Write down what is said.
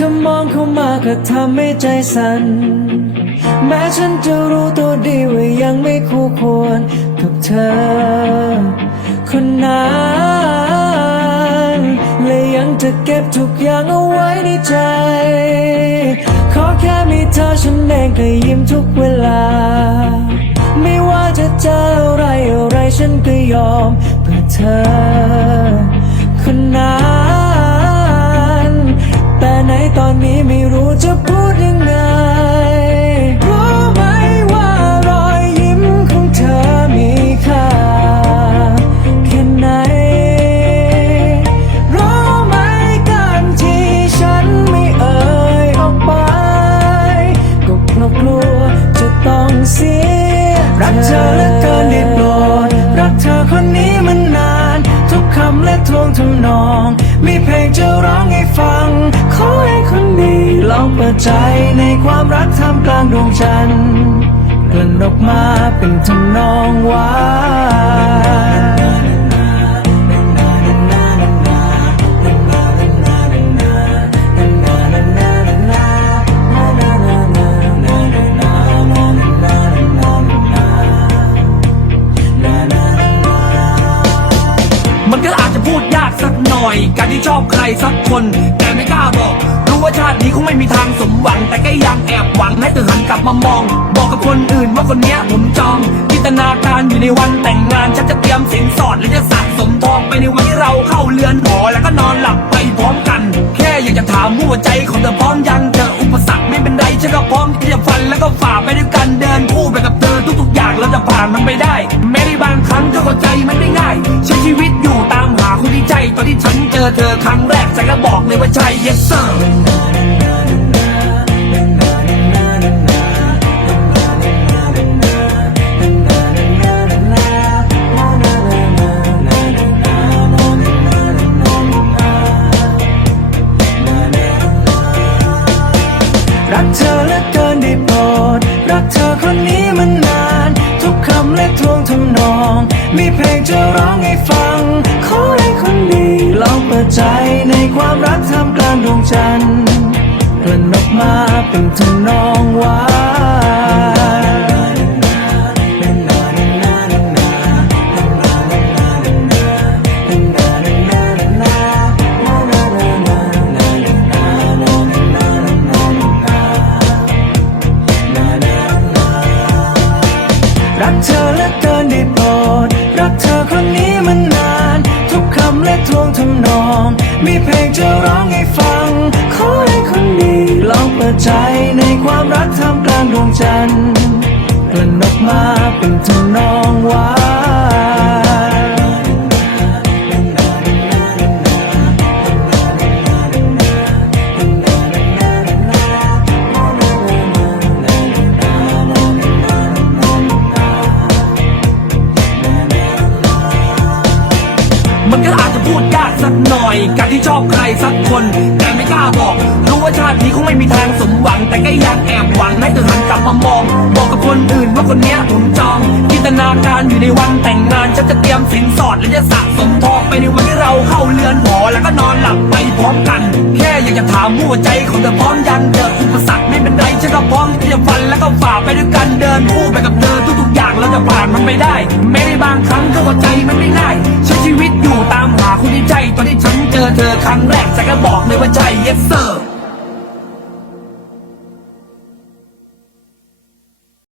ธอมองเข้ามาก็ทำให้ใจสั่นแม้ฉันจะรู้ตัวดีว่ายังไม่คู่ควรกับเธอ คนนั้นและยังจะเก็บทุกอย่างเอาไว้ในใจ ขอแค่มีเธอฉันเองก็ยิ้มทุกเวลา ไม่ว่าจะเจออะไรอะไรฉันก็ยอมเพื่อเธอ ไและทวงทำนอง มีเพลงจะร้องให้ฟัง ขอให้คนดีลองเปิดใจในความรักท่ามกลางดวงจันทร์กลั่นออกมาเป็นทำนองหวาน พูดยากสักหน่อย การที่ชอบใครสักคน แต่ไม่กล้าบอก รู้ว่าชาตินี้คงไม่มีทางสมหวัง แต่ก็ยังแอบหวังให้เธอหันกลับมามอง บอกกับคนอื่นว่าคนเนี้ยผมจองจินตนาการอยู่ในวันแต่งงานฉันจะเตรียมสินสอดและจะสะสมทองไปในวันที่เราเข้าเรือนหอแล้วก็นอนหลับไปพร้อมกัน แค่อยากจะถามหัวใจของเธอพร้อมยังเจออุปสรรคไม่เป็นไรฉันก็พร้อมที่จะฟันแล้วก็ฝ่าไปด้วยกันเดินคู่ไปกับเธอทุกๆอย่างเราจะผ่านมันไปได้แม้ในบางครั้ง เจอเธอครั้งแรกใจก็บอกเลยว่าใช่ yes sir ใจในความรักท่ามกลางดวงจันทร์กลั่นออกมาเป็นทำนองหวานรักเธอเหลือเกินได้โปรดรักเธอคนนี้มันน มีเพลงจะร้องให้ฟัง ขอให้คนดีลองเปิดใจในความรักทำกลางดวงจันทร์กลั่นออกมาเป็นทำนองว่า มันก็อาจจะพูดยากสักหน่อย การที่ชอบใครสักคน แต่ไม่กล้าบอก รู้ว่าชาตินี้คงไม่มีทางสมหวัง แต่ก็ยังแอบหวังให้เธอหันกลับมามอง บอกกับคนอื่นว่าคนเนี้ยผมจองจินตนาการอยู่ในวันแต่งงานฉันจะเตรียมสินสอดและจะสะสมทองไปในวัน อยากจะถามหัวใจของเธอพร้อมยันเจออุปสรรคไม่เป็นไรฉันก็พร้อมที่จะฟันแล้วก็ฝ่าไปด้วยกันเดินคู่ไปกับเธอทุกๆอย่างเราจะผ่านมันไปได้ ไม่ได้บางครั้งเธอเข้าใจมันไม่ง่ายใช้ชีวิตอยู่ตามหาคนที่ใจตอนที่ฉันเจอเธอครั้งแรกฉันก็บอกเลยว่าใจ yes sir